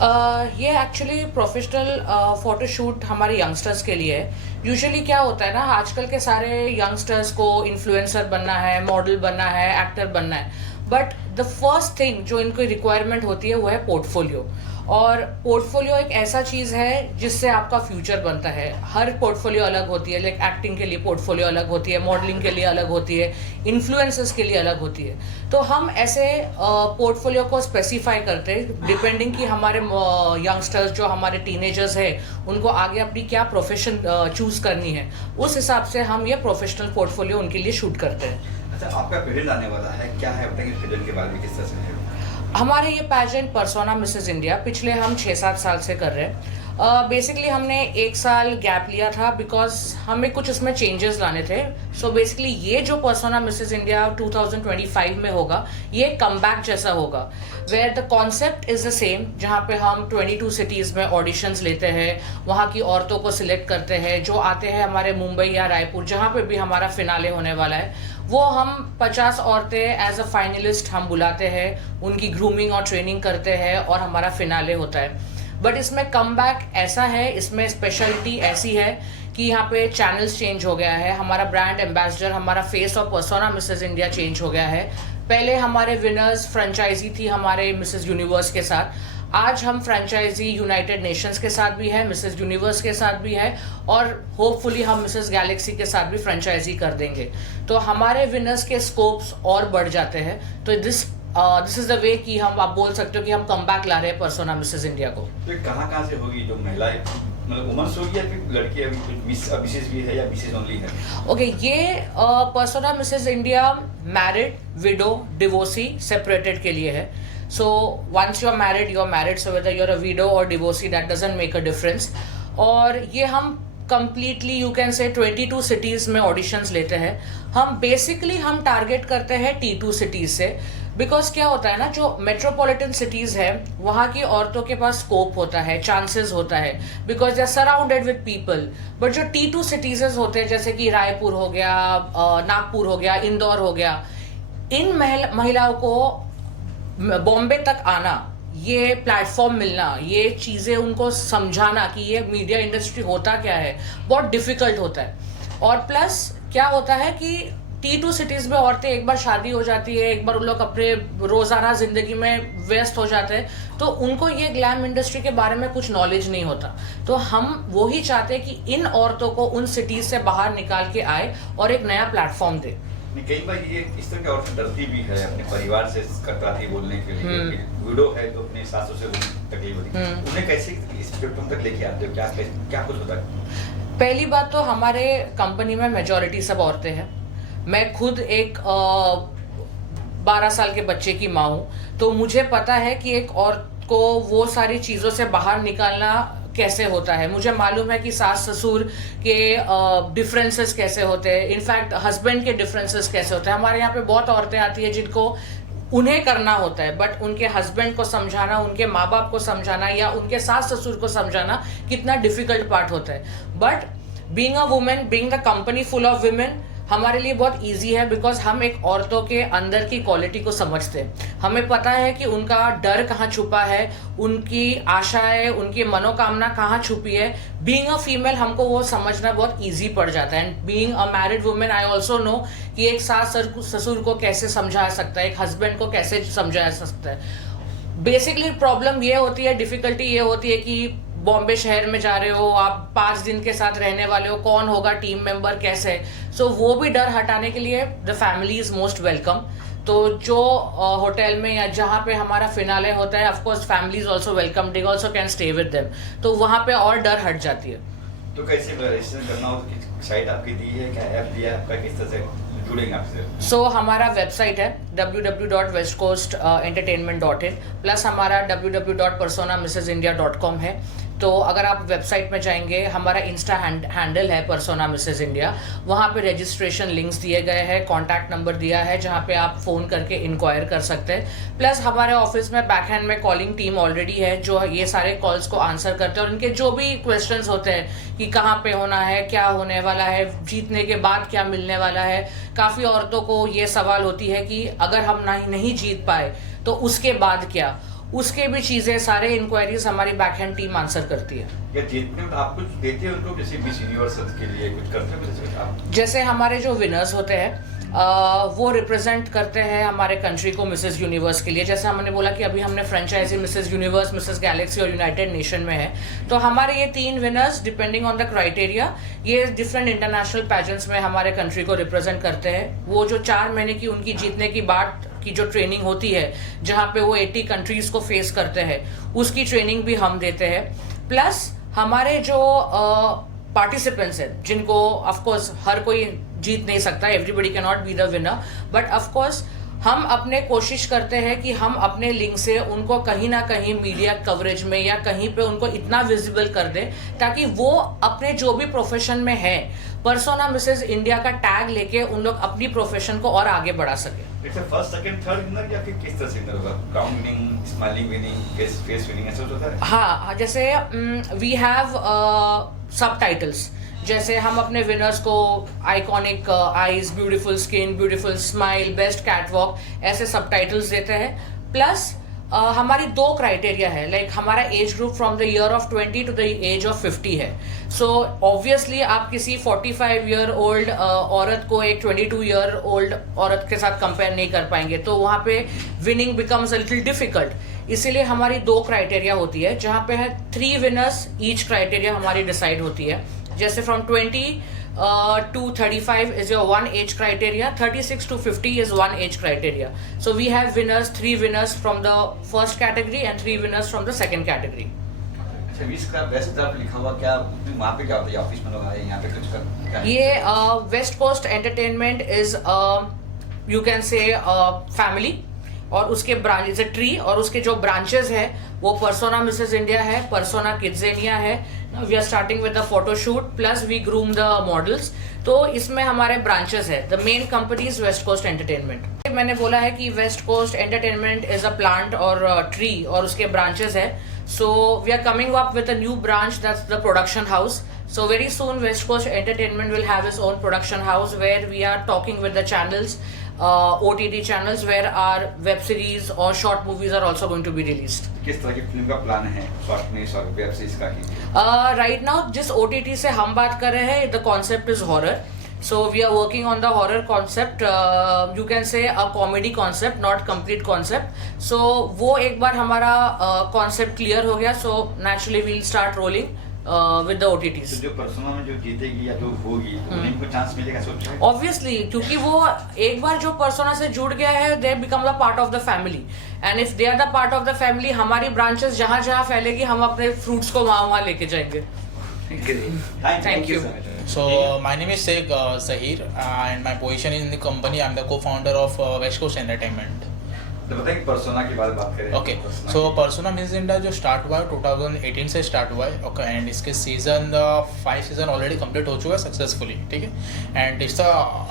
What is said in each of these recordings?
ये actually professional photoshoot हमारे youngsters के लिए है। यूजुअली क्या होता है ना, आजकल के सारे यंगस्टर्स को इन्फ्लुएंसर बनना है, मॉडल बनना है, एक्टर बनना है, बट द फर्स्ट थिंग जो इनको रिक्वायरमेंट होती है वो है पोर्टफोलियो। और पोर्टफोलियो एक ऐसा चीज़ है जिससे आपका फ्यूचर बनता है। हर पोर्टफोलियो अलग होती है, लाइक एक्टिंग के लिए पोर्टफोलियो अलग होती है, मॉडलिंग के लिए अलग होती है, इन्फ्लुएंसर्स के लिए अलग होती है। तो हम ऐसे पोर्टफोलियो को स्पेसिफाई करते हैं डिपेंडिंग कि हमारे यंगस्टर्स जो हमारे टीनेजर्स है उनको आगे अपनी क्या प्रोफेशन चूज करनी है, उस हिसाब से हम ये प्रोफेशनल पोर्टफोलियो उनके लिए शूट करते हैं। अच्छा, आपका पीरियड आने वाला है, क्या है बताइए पीरियड के बारे में, किस तरह से है? हमारे ये पैजेंट परसोना मिसेस इंडिया पिछले हम 6-7 साल से कर रहे हैं। बेसिकली हमने 1 साल गैप लिया था बिकॉज हमें कुछ इसमें चेंजेस लाने थे। सो बेसिकली ये जो परसोना मिसेस इंडिया 2025 में होगा, ये कमबैक जैसा होगा, where the concept is the same, जहाँ पे हम 22 सिटीज़ में ऑडिशंस लेते हैं, वहाँ की औरतों को सिलेक्ट करते हैं जो आते हैं हमारे मुंबई या रायपुर, जहाँ पे भी हमारा फिनाले होने वाला है। वो हम 50 औरतें एज अ फाइनलिस्ट हम बुलाते हैं, उनकी ग्रूमिंग और ट्रेनिंग करते हैं और हमारा फिनाले होता है। बट इसमें कमबैक ऐसा है, इसमें स्पेशलिटी ऐसी है कि यहाँ पे चैनल्स चेंज हो गया है, हमारा ब्रांड एम्बेसडर, हमारा face of persona Mrs India change हो गया है। पहले हमारे विनर्स फ्रेंचाइजी थी हमारे मिसेस यूनिवर्स के साथ, आज हम फ्रेंचाइजी यूनाइटेड नेशंस के साथ भी है, मिसेस यूनिवर्स के साथ भी है, और होपफुली हम मिसेस गैलेक्सी के साथ भी फ्रेंचाइजी कर देंगे। तो हमारे विनर्स के स्कोप्स और बढ़ जाते हैं। तो दिस इज द वे कि हम, आप बोल सकते हो कि हम कम बैक ला रहे हैं पर्सोना मिसेस इंडिया को। तो कहाँ से होगी जो महिलाएं, मतलब वुमेन्स होगी या फिर लड़की मिसेस भी है या मिसेस ओनली है? ओके, ये persona Mrs India married, window, divorcee, separated के लिए है। So once you're married, so whether you're a widow or divorcee, that doesn't make a difference. और ये हम completely you can say 22 cities में auditions लेते हैं। हम basically हम target करते हैं T2 cities से, बिकॉज क्या होता है ना, जो मेट्रोपॉलिटन सिटीज है वहाँ की औरतों के पास स्कोप होता है, चांसेस होता है, because they are surrounded with people. But जो T2 सिटीज होते हैं, जैसे कि रायपुर हो गया, नागपुर हो गया, इंदौर हो गया, इन महिलाओं को बॉम्बे तक आना, ये प्लेटफॉर्म मिलना, ये चीज़ें उनको समझाना कि ये मीडिया इंडस्ट्री होता क्या है, बहुत डिफिकल्ट होता है। और प्लस क्या होता है कि T2 सिटीज़ में औरतें एक बार शादी हो जाती है, एक बार उन लोग अपने रोज़ाना ज़िंदगी में व्यस्त हो जाते हैं, तो उनको ये ग्लैम इंडस्ट्री के बारे में कुछ नॉलेज नहीं होता। तो हम वो ही चाहते हैं कि इन औरतों को उन सिटीज़ से बाहर निकाल के आए और एक नया प्लेटफॉर्म दे। कई बार ये इस तरह की औरतें डरती भी है अपने परिवार से, कतराती बोलने के लिए, विडो है तो अपने सासू से तकलीफ होती है, उन्हें कैसे इस प्लेटफॉर्म तक लेके आते हो, क्या कुछ होता है? पहली बात तो हमारे कंपनी में मेजॉरिटी सब औरतें हैं। मैं खुद एक 12 साल के बच्चे की माँ हूँ, तो मुझे पता है कि एक औरत को वो सारी चीज़ों से बाहर निकालना कैसे होता है। मुझे मालूम है कि सास ससुर के डिफरेंसेस कैसे होते हैं, इनफैक्ट हस्बैंड के डिफरेंसेस कैसे होते हैं। हमारे यहाँ पे बहुत औरतें आती है जिनको उन्हें करना होता है, बट उनके हस्बैंड को समझाना, उनके माँ बाप को समझाना या उनके सास ससुर को समझाना कितना डिफिकल्ट पार्ट होता है। But being a women, being the company full of women, हमारे लिए बहुत इजी है, बिकॉज हम एक औरतों के अंदर की क्वालिटी को समझते हैं। हमें पता है कि उनका डर कहाँ छुपा है, उनकी आशाएं, उनकी मनोकामना कहाँ छुपी है। बीइंग अ फीमेल हमको वो समझना बहुत इजी पड़ जाता है। And being a married women, I also know कि एक सास ससुर को कैसे समझा सकता है, एक हस्बैंड को कैसे समझा सकता है। बेसिकली प्रॉब्लम ये होती है, डिफिकल्टी ये होती है कि बॉम्बे शहर में जा रहे हो, आप 5 दिन के साथ रहने वाले हो, कौन होगा टीम मेंबर, कैसे। सो वो भी डर हटाने के लिए the family is most welcome. तो जो होटल में या जहाँ पे हमारा फिनाले होता है, of course family is also welcome, they also can stay with them, तो वहाँ पे और डर हट जाती है। तो कैसे रजिस्टर करना हो, साइट आपकी दी है, क्या ऐप दिया है आपका, किस तरह से जुड़ेंगे आपसे? सो हमारा वेबसाइट है www.westcoastentertainment.in, प्लस हमारा www.personamissesindia.com है। तो अगर आप वेबसाइट में जाएंगे, हमारा इंस्टा हैंडल है पर्सोना मिसेस इंडिया, वहाँ पे रजिस्ट्रेशन लिंक्स दिए गए हैं, कॉन्टैक्ट नंबर दिया है जहाँ पे आप फ़ोन करके इंक्वायर कर सकते हैं। प्लस हमारे ऑफिस में बैक हैंड में कॉलिंग टीम ऑलरेडी है जो ये सारे कॉल्स को आंसर करते हैं, और इनके जो भी क्वेश्चंस होते हैं कि कहाँ पे होना है, क्या होने वाला है, जीतने के बाद क्या मिलने वाला है। काफ़ी औरतों को ये सवाल होती है कि अगर हम नहीं जीत पाए तो उसके बाद क्या, उसके भी चीज़ें, सारे इंक्वायरीज हमारी बैकहैंड टीम आंसर करती है। या जीतने में आप कुछ देते हो उनको, किसी मिस यूनिवर्स के लिए कुछ करते हो कुछ आप? जैसे हमारे जो विनर्स होते हैं वो रिप्रेजेंट करते हैं हमारे कंट्री को मिसेस यूनिवर्स के लिए। जैसे हमने बोला कि अभी हमने franchisee Mrs Universe, Mrs Galaxy और यूनाइटेड नेशन में है, तो हमारे ये 3 winners depending on the criteria ये डिफरेंट इंटरनेशनल पैजेंट्स में हमारे कंट्री को रिप्रेजेंट करते हैं। वो जो 4 महीने की उनकी जीतने की बात की जो ट्रेनिंग होती है, जहाँ पे वो 80 कंट्रीज को फेस करते हैं, उसकी ट्रेनिंग भी हम देते हैं। प्लस हमारे जो पार्टिसिपेंट्स हैं, जिनको ऑफ कोर्स हर कोई जीत नहीं सकता, everybody can not be the winner, but of course हम अपने कोशिश करते हैं कि हम अपने लिंक से उनको कहीं ना कहीं मीडिया कवरेज में या कहीं पे उनको इतना विजिबल कर दें ताकि वो अपने जो भी प्रोफेशन में है, पर्सोना मिसेस इंडिया का टैग लेके उन लोग अपनी प्रोफेशन को और आगे बढ़ा सके। It's a first, second, third winner या फिर किस तरह से विनर होगा? Crown winning, smiling winning, face winning, ऐसा कुछ होता है? हाँ, जैसे वी हैव सबटाइटल्स। जैसे हम अपने विनर्स को iconic eyes, beautiful skin, beautiful smile, best catwalk, ऐसे सबटाइटल्स देते हैं। प्लस हमारी 2 क्राइटेरिया है, लाइक हमारा age group from the year of 20 to the age of 50 है। सो ऑब्वियसली आप किसी 45 ईयर ओल्ड औरत को एक 22 ईयर ओल्ड औरत के साथ कंपेयर नहीं कर पाएंगे, तो वहाँ पे winning becomes a little difficult. इसीलिए हमारी 2 क्राइटेरिया होती है, जहाँ पे है 3 विनर्स ईच क्राइटेरिया हमारी डिसाइड होती है। जैसे from 20 to 35 is your 1 age criteria, 36 to 50 is 1 age criteria. So we have winners, 3 winners from the first category and 3 winners from the second category. अच्छा, इसका वेस्ट तरफ लिखा हुआ क्या, वहाँ पे क्या होता है? ऑफिस में लोग आए यहाँ पे कुछ कर? ये West Coast Entertainment is you can say family, और उसके ब्रांच ट्री, और उसके जो ब्रांचेस है वो पर्सोना मिसेस इंडिया है, पर्सोना किड्जेनिया है। We are starting with the photoshoot plus we groom the models. तो इसमें हमारे ब्रांचेस है। The main company is West Coast Entertainment. मैंने बोला है कि West Coast Entertainment is a plant और ट्री, और उसके ब्रांचेस है। So we are coming up with a new branch, that's the production house. So very soon West Coast Entertainment will have its own production house where we are talking with the channels, OTT channels, where our web series or short movies are also going to be released. किस तरह की film का plan है, short में और web series का? Right now जिस OTT से हम बात कर रहे हैं, the concept is horror. So we are working on the horror concept. You can say a comedy concept, not complete concept. So वो एक बार हमारा concept clear हो गया, so naturally we'll start rolling with the OTTs. तो जो persona में जो जीतेगी या जो होगी, तो उन्हें को चांस मिलेगा सोचा है? Obviously, क्योंकि वो एक बार जो पर्सोना से जुड़ गया है, they become the part of the family. And if they are the part of the family, हमारी branches जहाँ जहाँ फैलेगी, हम अपने fruits को वहाँ लेके जाएंगे. Thank you. So my name is Sheikh Zahir and my position in the company, I'm the co-founder of West Coast Entertainment. तो बताइए पर्सोना के बारे में बात करें। ओके, सो पर्सोना मिसेस इंडिया जो स्टार्ट हुआ है 2018 से स्टार्ट हुआ है। ओके, एंड इसके सीज़न 5 सीज़न ऑलरेडी कंप्लीट हो चुका है सक्सेसफुली, ठीक है। एंड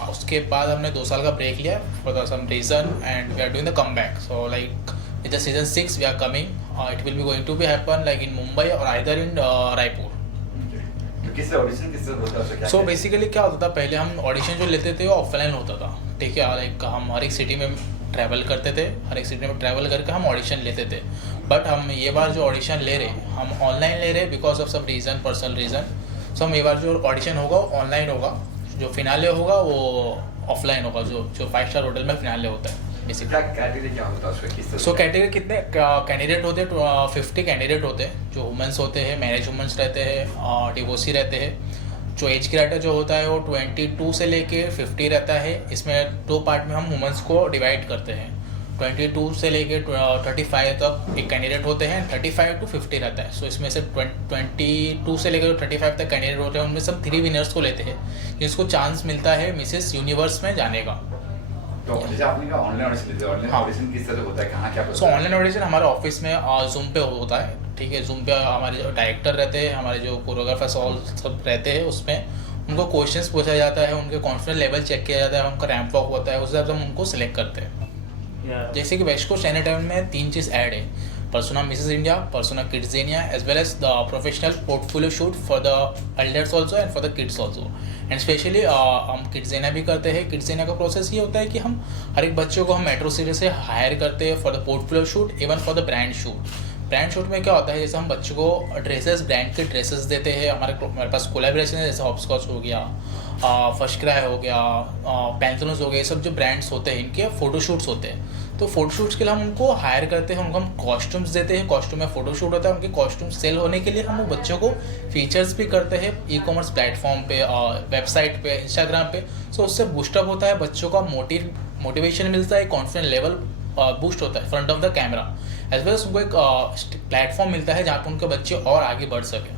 उसके बाद हमने 2 साल का ब्रेक लिया for some reason and we are doing the comeback. So like in the season 6 we are coming, it will be going to be happen like in Mumbai और आइदर इन रायपुर। किस ऑडिशन किस तरह होता है? सो बेसिकली क्या होता था, पहले हम ऑडिशन जो लेते थे वो ऑफलाइन होता था, ठीक है। लाइक हम हर एक सिटी में ट्रैवल करते थे, हर एक सिटी में ट्रैवल करके हम ऑडिशन लेते थे। बट हम ये बार जो ऑडिशन ले रहे हम ऑनलाइन ले रहे because of some reason, personal reason. So हम ये बार जो ऑडिशन होगा ऑनलाइन होगा, जो फिनाले होगा वो ऑफलाइन होगा, जो 5 स्टार होटल में फिनाले होता है। कैटेगरी क्या होता है उसमें, किस तरह? सो कैटेगरी कितने कैंडिडेट होते हैं? 50 कैंडिडेट होते हैं, जो वुमेंस होते हैं, मैरिज वुमेंस रहते हैं, डिवोर्सी रहते हैं। जो एज क्राइटेरिया जो होता है वो 22 से लेके 50 रहता है। इसमें 2 पार्ट में हम वुमेंस को डिवाइड करते हैं। 22 से लेके 35 तक एक कैंडिडेट होते हैं, 35 to 50 रहता है। सो इसमें से 22 से लेकर 35 तक कैंडिडेट होते हैं, उनमें सब 3 विनर्स को लेते हैं जिसको चांस मिलता है मिसेस यूनिवर्स में जाने का। तो जैसे आपने कहा ऑनलाइन ऑडिशन लेते हैं, ऑनलाइन ऑडिशन किस तरह होता है, कहाँ क्या? सो ऑनलाइन ऑडिशन हमारे ऑफिस में जूम पे होता है, ठीक है। जूम पे हमारे जो डायरेक्टर रहते हैं, हमारे जो कोरियोग्राफर्स ऑल सब रहते हैं, उसमें उनको क्वेश्चंस पूछा जाता है, उनके कॉन्फिडेंस लेवल चेक किया जाता है, उनका रैंप वॉक होता है, उस हिसाब से हम उनको सिलेक्ट करते हैं। जैसे कि वेस्ट कोस्ट एंटरटेनमेंट में 3 चीज़ ऐड है। Persona Mrs. India, Persona Kidzania, as well as the professional portfolio shoot for the elders also and for the kids also. And specially हम किड्सेना भी करते हैं. किड्सेना का प्रोसेस ये होता है कि हम हर एक बच्चों को हम मेट्रो सिटी से हायर करते हैं for the portfolio shoot, even for the brand shoot. Brand shoot में क्या होता है, जैसे हम बच्चों को ड्रेसेस, ब्रांड के ड्रेसेस देते हैं. हमारे पास कोलैबोरेशन है, जैसे हॉपस्कॉच हो गया, फर्स्ट क्राई हो गया, पैंथनोस हो गए, ये सब जो ब्रांड्स होते हैं इनके फ़ोटोशूट्स होते हैं. तो फ़ोटोशूट्स के लिए हम उनको हायर करते हैं, उनको हम कॉस्ट्यूम्स देते हैं. कॉस्ट्यूम में फ़ोटोशूट होता है, उनके कॉस्ट्यूम सेल होने के लिए हम वो बच्चों को फीचर्स भी करते हैं ई-कॉमर्स प्लेटफॉर्म पे, वेबसाइट पे, इंस्टाग्राम पे. सो उससे बूस्टअप होता है, बच्चों का मोटिवेशन मिलता है, कॉन्फिडेंस लेवल बूस्ट होता है front of the camera. As well as उनको एक प्लेटफॉर्म मिलता है जहाँ पर उनके बच्चे और आगे बढ़ सकें.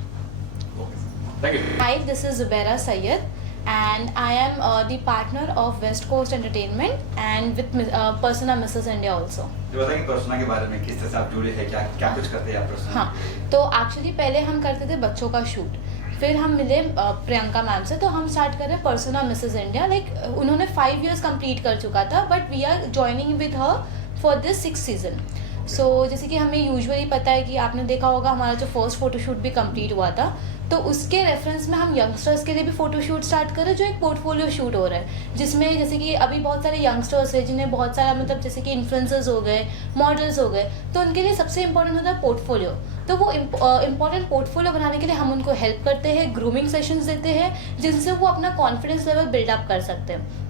Thank you. Hi, this is Zubaira Sayyed and I am the partner of West Coast Entertainment and with Persona Mrs. India also. जो बताएंगे पर्सोना के बारे में, किस तरह से आप जुड़े हैं, क्या क्या कुछ करते हैं आप पर्सोना? हाँ, तो एक्चुअली पहले हम करते थे बच्चों का शूट, फिर हम मिले प्रियंका मैम से, तो हम स्टार्ट कर रहे हैं पर्सोना मिसेस इंडिया. लाइक उन्होंने 5 years कंप्लीट कर चुका था, but we are joining with her for this 6th season. So जैसे कि हमें यूजुअली पता है कि आपने देखा होगा हमारा जो फर्स्ट फोटोशूट भी कंप्लीट हुआ था, तो उसके रेफरेंस में हम यंगस्टर्स के लिए भी फोटोशूट स्टार्ट करें, जो एक पोर्टफोलियो शूट हो रहा है, जिसमें जैसे कि अभी बहुत सारे यंगस्टर्स हैं जिन्हें बहुत सारा मतलब जैसे कि इन्फ्लुएंसर्स हो गए, मॉडल्स हो गए, तो उनके लिए सबसे इंपॉर्टेंट होता है पोर्टफोलियो. तो वो इंपॉर्टेंट पोर्टफोलियो बनाने के लिए हम उनको हेल्प करते हैं, ग्रूमिंग सेशंस देते हैं, जिनसे वो अपना कॉन्फिडेंस लेवल बिल्डअप कर सकते हैं.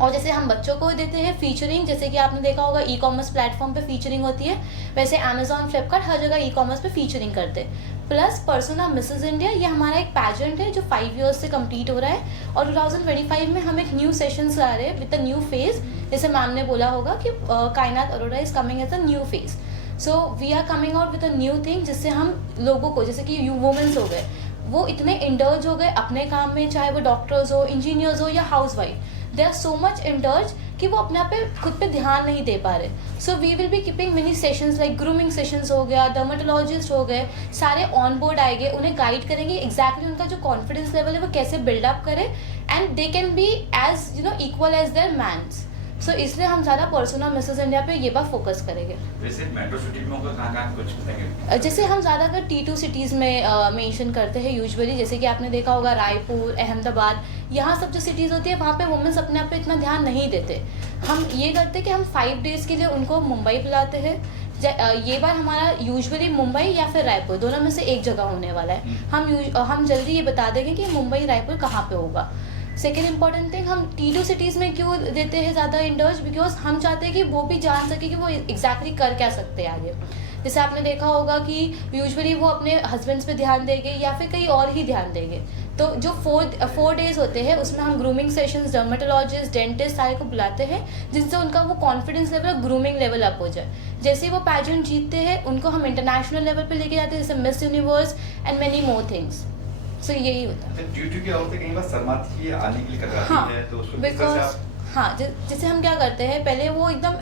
और जैसे हम बच्चों को देते हैं फीचरिंग, जैसे कि आपने देखा होगा ई-कॉमर्स प्लेटफॉर्म पे फीचरिंग होती है, वैसे अमेजॉन, फ्लिपकार्ट हर जगह ई-कॉमर्स पे फीचरिंग करते हैं. प्लस पर्सोना मिसेस इंडिया, ये हमारा एक पैजेंट है जो 5 years से कंप्लीट हो रहा है, और 2025 में हम एक न्यू सेशंस ला रहे हैं विद अ न्यू फेज. जैसे मैम ने बोला होगा कि Kainaat Arora is coming as a new phase. So we are coming out with a new thing, जिससे हम लोगों को, जैसे कि वुमेन्स हो गए, वो इतने इंडल्ज हो गए अपने काम में, चाहे वो डॉक्टर्स हो, इंजीनियर्स हो या housewife, they are so much indulge कि वो अपने आप पे खुद पे ध्यान नहीं दे पा रहे. So we will be keeping mini sessions like grooming sessions हो गया, डर्मेटोलॉजिस्ट हो गए, सारे ऑन बोर्ड आएंगे, उन्हें गाइड करेंगे एग्जैक्टली उनका जो कॉन्फिडेंस लेवल है वो कैसे बिल्डअप करे, and they can be as equal as their mans. So इसलिए हम ज़्यादा पर्सोना मिसेस इंडिया पे ये बार फोकस करेंगे. वैसे मेट्रो सिटी में होगा कहाँ कुछ बताएंगे? जैसे हम ज़्यादातर T2 सिटीज़ में मेंशन करते हैं यूजुअली, जैसे कि आपने देखा होगा रायपुर, अहमदाबाद, यहाँ सब जो सिटीज़ होती है वहाँ पे वुमेन्स अपने आप पे इतना ध्यान नहीं देते. हम ये करते हैं कि हम 5 days के लिए उनको मुंबई बुलाते हैं. ये बार हमारा यूजुअली मुंबई या फिर रायपुर, दोनों में से एक जगह होने वाला है. हम जल्दी ये बता देंगे कि मुंबई रायपुर कहाँ पे होगा. सेकेंड इंपॉर्टेंट थिंग, हम T2 सिटीज़ में क्यों देते हैं ज़्यादा इंडर्स, बिकॉज हम चाहते हैं कि वो भी जान सके कि वो एग्जैक्टली कर क्या सकते हैं आगे. जैसे आपने देखा होगा कि यूजुअली वो अपने हस्बैंड्स पे ध्यान देंगे या फिर कहीं और ही ध्यान देंगे. तो जो 4 days होते हैं उसमें हम ग्रूमिंग सेशंस, डर्मेटोलॉजिस्ट, डेंटिस्ट सारे को बुलाते हैं, जिनसे उनका वो confidence level, grooming level up हो जाए. जैसे ही वो पैजेंट जीतते हैं उनको हम इंटरनेशनल लेवल पे लेके जाते हैं, जैसे Miss Universe and many more things. So यही होता है. ड्यूटी की औरतें कहीं बार शर्माती है आने के लिए कतराती है, तो उसको किस तरह से आप? हाँ, जैसे हम क्या करते हैं, पहले वो एकदम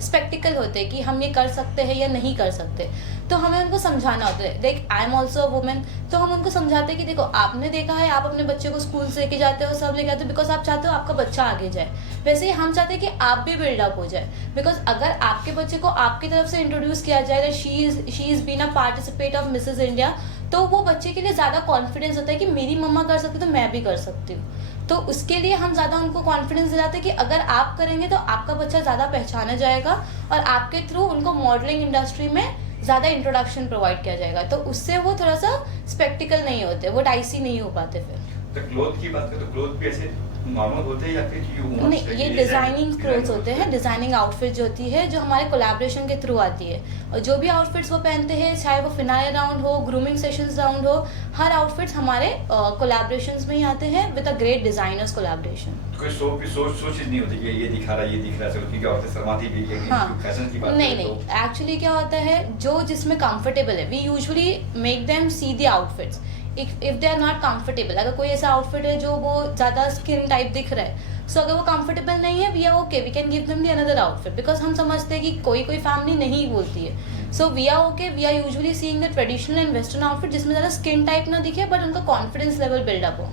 स्पेक्टिकल होते हैं कि हम ये कर सकते हैं या नहीं कर सकते, तो हमें उनको समझाना होता है. Like I am also a women, तो हम उनको समझाते हैं कि देखो आपने देखा है, आप अपने बच्चे को स्कूल से लेके जाते हो, सब लेके आते हो बिकॉज आप चाहते हो आपका बच्चा आगे जाए. वैसे ही हम चाहते हैं कि आप भी बिल्डअप हो जाए, बिकॉज अगर आपके बच्चे को आपकी तरफ से इंट्रोड्यूस किया जाए that she is been a participate of Mrs India, तो वो बच्चे के लिए ज़्यादा कॉन्फिडेंस होता है कि मेरी मम्मा कर सकती तो मैं भी कर सकती हूँ. तो उसके लिए हम ज़्यादा उनको कॉन्फिडेंस दिलाते हैं कि अगर आप करेंगे तो आपका बच्चा ज़्यादा पहचाना जाएगा, और आपके थ्रू उनको मॉडलिंग इंडस्ट्री में ज़्यादा इंट्रोडक्शन प्रोवाइड किया जाएगा. तो उससे वो थोड़ा सा स्पेक्टिकल नहीं होते, वो डाइसी नहीं हो पाते. फिर तो क्लोथ की बात करें तो क्लोथ भी ऐसे नॉर्मल होते हैं या फिर नहीं, ये डिजाइनिंग क्लोथ्स होते हैं, डिजाइनिंग आउटफिट जो होती है, जो हमारे कोलैबोरेशन के थ्रू आती है. और जो भी आउटफिट्स वो पहनते हैं, चाहे वो फिनाइल राउंड हो, ग्रूमिंग सेशंस राउंड हो, हर आउटफिट्स हमारे कोलैबोरेशंस में ही आते हैं with a great designers collaboration. कोई सोच नहीं होती कि ये दिखा रहा है, ये दिख रहा है, चलो क्योंकि औरतें शर्माती भी है. हाँ, फैशन की बात नहीं, एक्चुअली क्या होता है, जो जिसमें कंफर्टेबल है, we usually make them see the outfits. If they are not comfortable, अगर कोई ऐसा आउटफिट है जो वो ज़्यादा स्किन टाइप दिख रहा है, सो अगर वो कंफर्टेबल नहीं है, we are okay, we can give them the another outfit, because हम समझते हैं कि कोई फैमिली नहीं बोलती है. So we are okay, we are usually seeing the traditional and western outfit, जिसमें ज़्यादा स्किन टाइप ना दिखे बट उनका कॉन्फिडेंस लेवल बिल्डअप हो.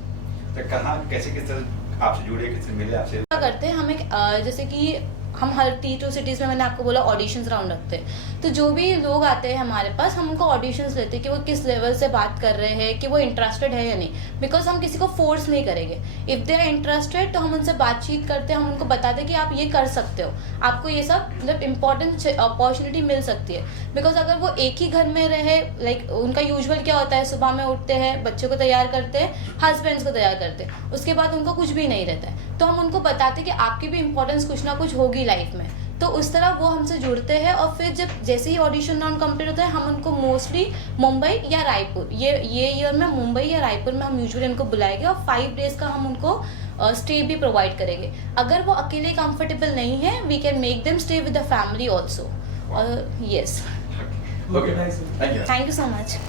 तो कहाँ कैसे किस तरह आपसे जुड़े, किससे मिले आपसे? क्या करते हैं हम एक जैसे कि हम हर T2 सिटीज़ में, मैंने आपको बोला, ऑडिशंस राउंड रखते हैं। तो जो भी लोग आते हैं हमारे पास, हम उनको ऑडिशंस लेते हैं कि वो किस लेवल से बात कर रहे हैं, कि वो इंटरेस्टेड है या नहीं, बिकॉज हम किसी को फोर्स नहीं करेंगे। इफ़ दे आर इंटरेस्टेड तो हम उनसे बातचीत करते हैं, हम उनको बताते हैं कि आप ये कर सकते हो, आपको ये सब मतलब इंपॉर्टेंट अपॉर्चुनिटी मिल सकती है। बिकॉज अगर वो एक ही घर में रहे, लाइक उनका यूजुअल क्या होता है, सुबह में उठते हैं, बच्चों को तैयार करते हैं, हस्बैंड्स को तैयार करते हैं, उसके बाद उनको कुछ भी नहीं रहता है। तो हम उनको बताते हैं कि आपकी भी इंपॉर्टेंस कुछ ना कुछ होगी लाइफ में। तो उस तरह वो हमसे जुड़ते हैं, और फिर जब जैसे ही ऑडिशन राउंड कंप्लीट होता है, हम उनको मोस्टली मुंबई या रायपुर, ये ईयर में मुंबई या रायपुर में हम यूजुअली उनको बुलाएंगे, और 5 डेज का हम उनको स्टे भी प्रोवाइड करेंगे। अगर वो अकेले कंफर्टेबल नहीं है, we can make them stay with the family also. Yes, okay, thank you. Thank you so much.